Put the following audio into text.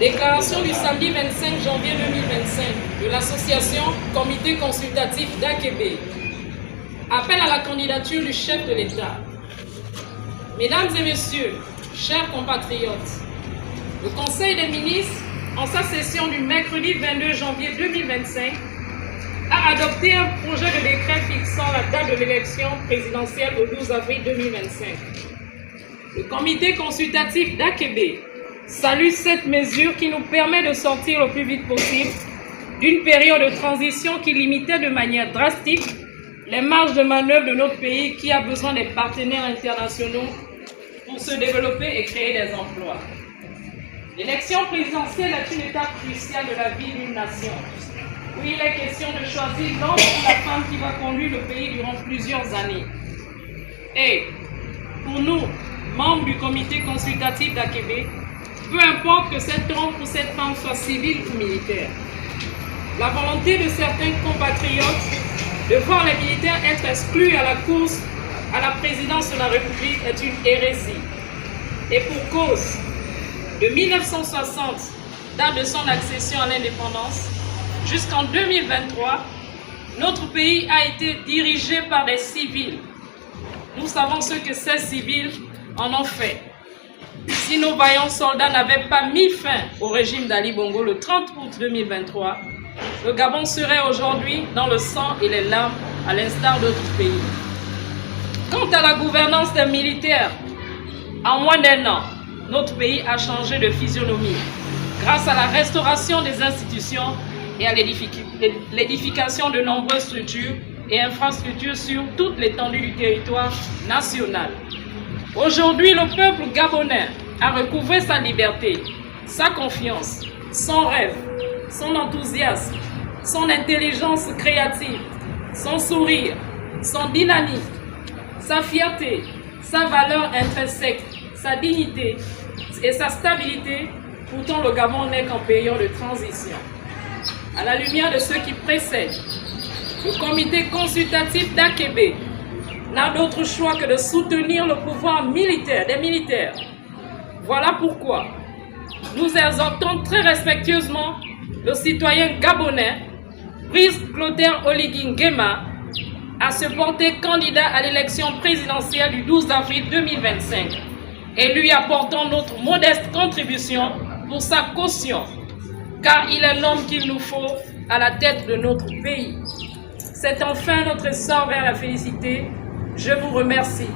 Déclaration du samedi 25 janvier 2025 de l'association Comité consultatif d'Akébé. Appel à la candidature du chef de l'État. Mesdames et messieurs, chers compatriotes, le Conseil des ministres, en sa session du mercredi 22 janvier 2025, a adopté un projet de décret fixant la date de l'élection présidentielle au 12 avril 2025. Le Comité consultatif d'Akébé salue cette mesure qui nous permet de sortir le plus vite possible d'une période de transition qui limitait de manière drastique les marges de manœuvre de notre pays qui a besoin des partenaires internationaux pour se développer et créer des emplois. L'élection présidentielle est une étape cruciale de la vie d'une nation, où il est question de choisir l'homme ou la femme qui va conduire le pays durant plusieurs années. Et pour nous, membres du comité consultatif d'Akébé, peu importe que cet homme ou cette femme soit civil ou militaire, la volonté de certains compatriotes de voir les militaires être exclus à la course à la présidence de la République est une hérésie. Et pour cause, de 1960, date de son accession à l'indépendance, jusqu'en 2023, notre pays a été dirigé par des civils. Nous savons ce que ces civils en ont fait. Si nos vaillants soldats n'avaient pas mis fin au régime d'Ali Bongo le 30 août 2023, le Gabon serait aujourd'hui dans le sang et les larmes, à l'instar d'autres pays. Quant à la gouvernance des militaires, en moins d'1 an, notre pays a changé de physionomie grâce à la restauration des institutions et à l'édification de nombreuses structures et infrastructures sur toute l'étendue du territoire national. Aujourd'hui, le peuple gabonais a recouvré sa liberté, sa confiance, son rêve, son enthousiasme, son intelligence créative, son sourire, son dynamisme, sa fierté, sa valeur intrinsèque, sa dignité et sa stabilité. Pourtant, le Gabon n'est qu'en période de transition. À la lumière de ce qui précède, le comité consultatif d'Akébé n'a d'autre choix que de soutenir le pouvoir militaire des militaires. Voilà pourquoi nous exhortons très respectueusement le citoyen gabonais, Brice Clotaire Oligui Nguema, à se porter candidat à l'élection présidentielle du 12 avril 2025 et lui apportons notre modeste contribution pour sa caution, car il est l'homme qu'il nous faut à la tête de notre pays. C'est enfin notre sort vers la félicité. Je vous remercie.